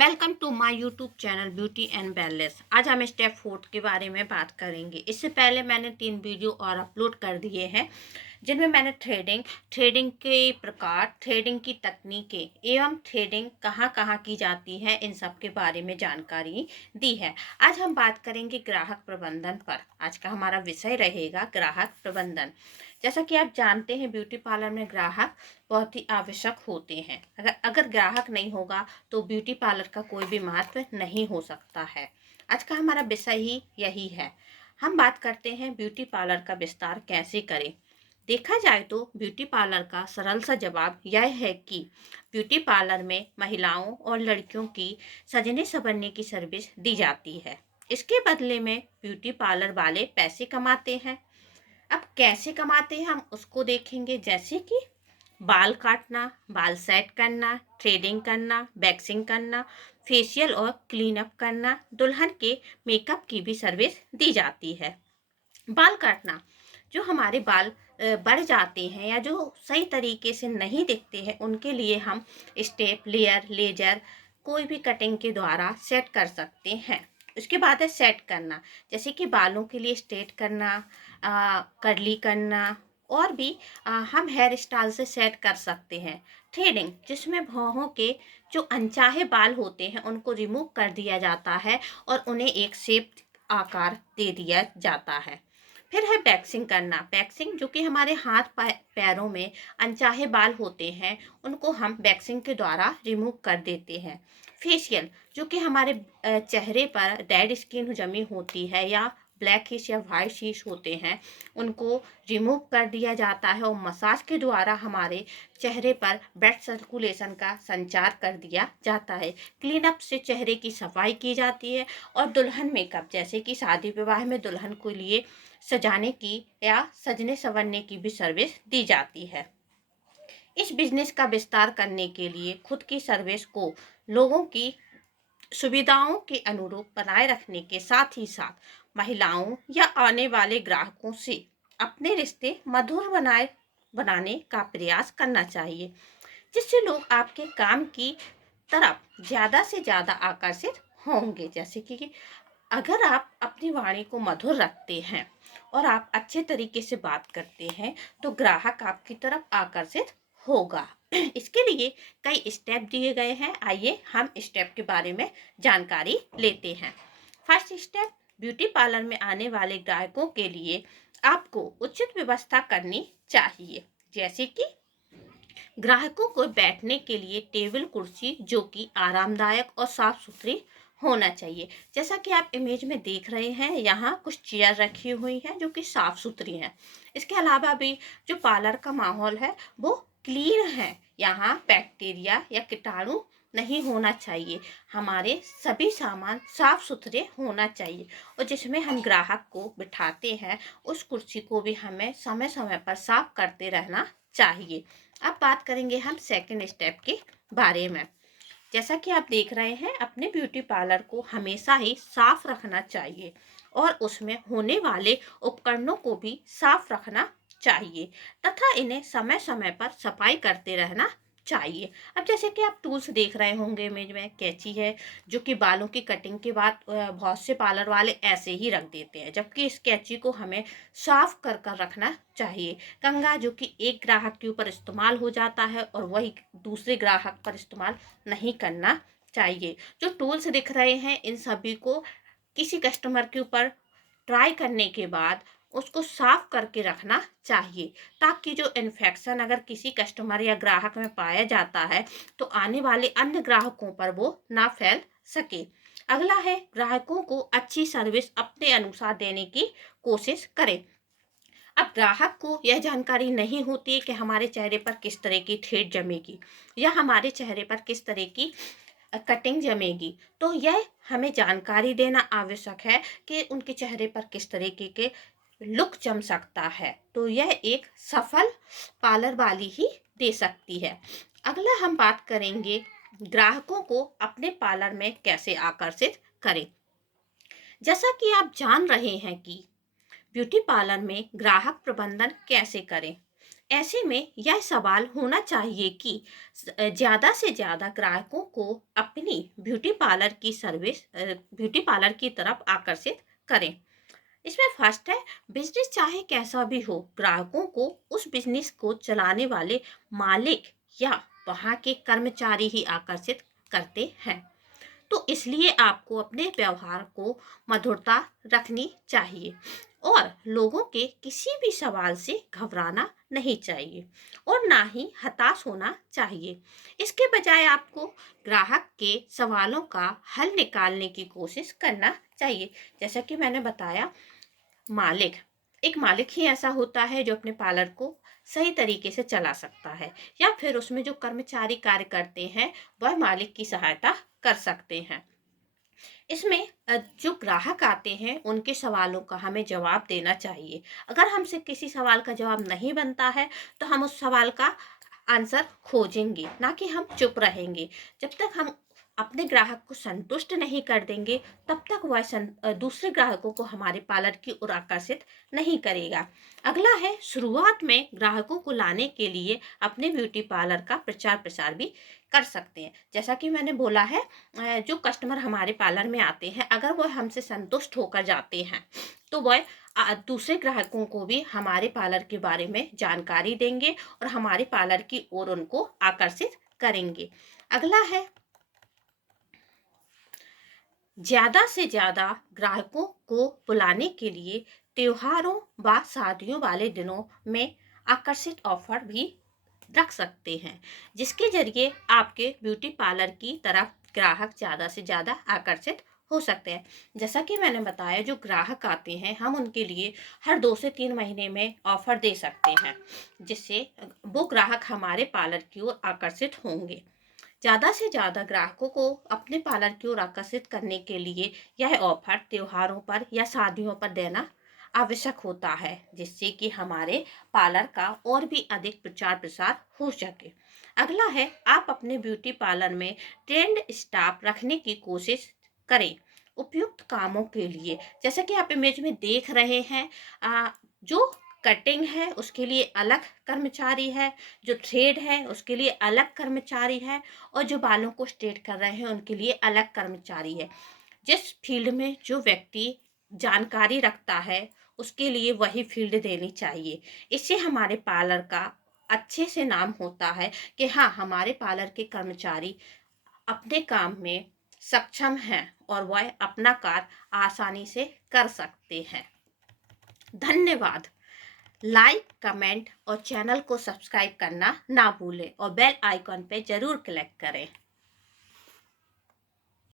Welcome to my YouTube channel beauty and wellness. आज हम step 4 के बारे में बात करेंगे। इससे पहले मैंने 3 वीडियो और अपलोड कर दिए हैं जिनमें मैंने थ्रेडिंग के प्रकार, थ्रेडिंग की तकनीकें एवं थ्रेडिंग कहाँ कहाँ की जाती है, इन सब के बारे में जानकारी दी है। आज हम बात करेंगे ग्राहक प्रबंधन पर। आज का हमारा विषय रहेगा ग्राहक प्रबंधन। जैसा कि आप जानते हैं, ब्यूटी पार्लर में ग्राहक बहुत ही आवश्यक होते हैं। अगर ग्राहक नहीं होगा तो ब्यूटी पार्लर का कोई भी महत्व नहीं हो सकता है। आज का हमारा विषय ही यही है। हम बात करते हैं ब्यूटी पार्लर का विस्तार कैसे करें। देखा जाए तो ब्यूटी पार्लर का सरल सा जवाब यह है कि ब्यूटी पार्लर में महिलाओं और लड़कियों की सजने संवरने की सर्विस दी जाती है। इसके बदले में ब्यूटी पार्लर वाले पैसे कमाते हैं। अब कैसे कमाते हैं हम उसको देखेंगे। जैसे कि बाल काटना, बाल सेट करना, थ्रेडिंग करना, वैक्सिंग करना, फेशियल और क्लीन अप करना, दुल्हन के मेकअप की भी सर्विस दी जाती है। बाल काटना, जो हमारे बाल बढ़ जाते हैं या जो सही तरीके से नहीं दिखते हैं, उनके लिए हम स्टेप, लेयर, लेजर कोई भी कटिंग के द्वारा सेट कर सकते हैं। उसके बाद है सेट करना, जैसे कि बालों के लिए स्ट्रेट करना, कर्ली करना, और भी हम हेयर स्टाइल से सेट कर सकते हैं। थ्रेडिंग, जिसमें भौहों के जो अनचाहे बाल होते हैं उनको रिमूव कर दिया जाता है और उन्हें एक शेप आकार दे दिया जाता है। फिर है वैक्सिंग करना। वैक्सिंग, जो कि हमारे हाथ पैरों में अनचाहे बाल होते हैं उनको हम वैक्सिंग के द्वारा रिमूव कर देते हैं। फेशियल, जो कि हमारे चेहरे पर डेड स्किन जमी होती है या ब्लैक हिश या वाइट हिश होते हैं, उनको रिमूव कर दिया जाता है और मसाज के द्वारा हमारे चेहरे पर ब्लड सर्कुलेशन का संचार कर दिया जाता है। क्लीन अप से चेहरे की सफाई की जाती है। और दुल्हन मेकअप, जैसे कि शादी विवाह में दुल्हन को लिए सजाने की या सजने संवरने की भी सर्विस दी जाती है। इस बिजनेस का विस्तार करने के लिए खुद की सर्विस को लोगों की सुविधाओं के अनुरूप बनाए रखने के साथ ही साथ महिलाओं या आने वाले ग्राहकों से अपने रिश्ते मधुर बनाने का प्रयास करना चाहिए, जिससे लोग आपके काम की तरफ ज्यादा से ज्यादा आकर्षित होंगे। जैसे कि अगर आप अपनी वाणी को मधुर रखते हैं और आप अच्छे तरीके से बात करते हैं तो ग्राहक आपकी तरफ आकर्षित होगा। इसके लिए कई स्टेप दिए गए हैं। आइए हम स्टेप के बारे में जानकारी लेते हैं। फर्स्ट स्टेप, ब्यूटी पार्लर में आने वाले ग्राहकों के लिए आपको उचित व्यवस्था करनी चाहिए। जैसे कि ग्राहकों को बैठने के लिए टेबल कुर्सी जो कि आरामदायक और साफ सुथरी होना चाहिए। जैसा कि आप इमेज में देख रहे हैं, यहाँ कुछ चेयर रखी हुई हैं जो कि साफ सुथरी हैं। इसके अलावा भी जो पार्लर का माहौल है वो क्लीन है। यहाँ बैक्टीरिया या कीटाणु नहीं होना चाहिए। हमारे सभी सामान साफ सुथरे होना चाहिए। और जिसमें हम ग्राहक को बिठाते हैं उस कुर्सी को भी हमें समय समय पर साफ करते रहना चाहिए। अब बात करेंगे हम सेकंड स्टेप के बारे में। जैसा कि आप देख रहे हैं, अपने ब्यूटी पार्लर को हमेशा ही साफ रखना चाहिए और उसमें होने वाले उपकरणों को भी साफ रखना चाहिए तथा इन्हें समय समय पर सफाई करते रहना चाहिए। अब जैसे कि आप टूल्स देख रहे होंगे इमेज में, कैंची है जो कि बालों की कटिंग के बाद बहुत से पार्लर वाले ऐसे ही रख देते हैं, जबकि इस कैंची को हमें साफ कर कर रखना चाहिए। कंघा, जो कि एक ग्राहक के ऊपर इस्तेमाल हो जाता है और वही दूसरे ग्राहक पर इस्तेमाल नहीं करना चाहिए। जो टूल्स दिख रहे हैं इन सभी को किसी कस्टमर के ऊपर ट्राई करने के बाद उसको साफ करके रखना चाहिए, ताकि जो इन्फेक्शन अगर किसी कस्टमर या ग्राहक में पाया जाता है तो आने वाले अन्य ग्राहकों पर वो ना फैल सके। अगला है, ग्राहकों को अच्छी सर्विस अपने अनुसार देने की कोशिश करें। अब ग्राहक को यह जानकारी नहीं होती है कि हमारे चेहरे पर किस तरह की थ्रेड जमेगी या हमारे चेहरे पर किस तरह की कटिंग जमेगी, तो यह हमें जानकारी देना आवश्यक है कि उनके चेहरे पर किस तरीके के लुक जम सकता है। तो यह एक सफल पार्लर वाली ही दे सकती है। अगला हम बात करेंगे ग्राहकों को अपने पार्लर में कैसे आकर्षित करें। जैसा कि आप जान रहे हैं कि ब्यूटी पार्लर में ग्राहक प्रबंधन कैसे करें। ऐसे में यह सवाल होना चाहिए कि ज़्यादा से ज़्यादा ग्राहकों को अपनी ब्यूटी पार्लर की तरफ आकर्षित करें। इसमें फर्स्ट है, बिजनेस चाहे कैसा भी हो, ग्राहकों को उस बिजनेस को चलाने वाले मालिक या वहाँ के कर्मचारी ही आकर्षित करते हैं। तो इसलिए आपको अपने व्यवहार को मधुरता रखनी चाहिए और लोगों के किसी भी सवाल से घबराना नहीं चाहिए और ना ही हताश होना चाहिए। इसके बजाय आपको ग्राहक के सवालों का हल निकालने की कोशिश करना चाहिए। जैसा कि मैंने बताया, मालिक एक मालिक ही ऐसा होता है जो अपने पार्लर को सही तरीके से चला सकता है, या फिर उसमें जो कर्मचारी कार्य करते हैं वह मालिक की सहायता कर सकते हैं। इसमें जो ग्राहक आते हैं उनके सवालों का हमें जवाब देना चाहिए। अगर हमसे किसी सवाल का जवाब नहीं बनता है तो हम उस सवाल का आंसर खोजेंगे, ना कि हम चुप रहेंगे। जब तक हम अपने ग्राहक को संतुष्ट नहीं कर देंगे तब तक वह दूसरे ग्राहकों को हमारे पार्लर की ओर आकर्षित नहीं करेगा। अगला है, शुरुआत में ग्राहकों को लाने के लिए अपने ब्यूटी पार्लर का प्रचार प्रसार भी कर सकते हैं। जैसा कि मैंने बोला है, जो कस्टमर हमारे पार्लर में आते हैं अगर वह हमसे संतुष्ट होकर जाते हैं तो वह दूसरे ग्राहकों को भी हमारे पार्लर के बारे में जानकारी देंगे और हमारे पार्लर की ओर उनको आकर्षित करेंगे। अगला है, ज्यादा से ज्यादा ग्राहकों को बुलाने के लिए त्योहारों व शादियों वाले दिनों में आकर्षित ऑफर भी रख सकते हैं, जिसके जरिए आपके ब्यूटी पार्लर की तरफ ग्राहक ज़्यादा से ज़्यादा आकर्षित हो सकते हैं। जैसा कि मैंने बताया, जो ग्राहक आते हैं हम उनके लिए हर 2 से 3 महीने में ऑफर दे सकते हैं, जिससे वो ग्राहक हमारे पार्लर की ओर आकर्षित होंगे। ज़्यादा से ज़्यादा ग्राहकों को अपने पार्लर की ओर आकर्षित करने के लिए यह ऑफर त्योहारों पर या शादियों पर देना आवश्यक होता है, जिससे कि हमारे पार्लर का और भी अधिक प्रचार प्रसार हो सके। अगला है, आप अपने ब्यूटी पार्लर में ट्रेंड स्टाफ रखने की कोशिश करें उपयुक्त कामों के लिए। जैसा कि आप इमेज में देख रहे हैं, जो कटिंग है उसके लिए अलग कर्मचारी है, जो थ्रेड है उसके लिए अलग कर्मचारी है और जो बालों को स्ट्रेट कर रहे हैं उनके लिए अलग कर्मचारी है। जिस फील्ड में जो व्यक्ति जानकारी रखता है उसके लिए वही फील्ड देनी चाहिए। इससे हमारे पार्लर का अच्छे से नाम होता है कि हाँ, हमारे पार्लर के कर्मचारी अपने काम में सक्षम हैं और वह अपना कार्य आसानी से कर सकते हैं। धन्यवाद। लाइक, कमेंट और चैनल को सब्सक्राइब करना ना भूलें और बेल आइकॉन पे जरूर क्लिक करें।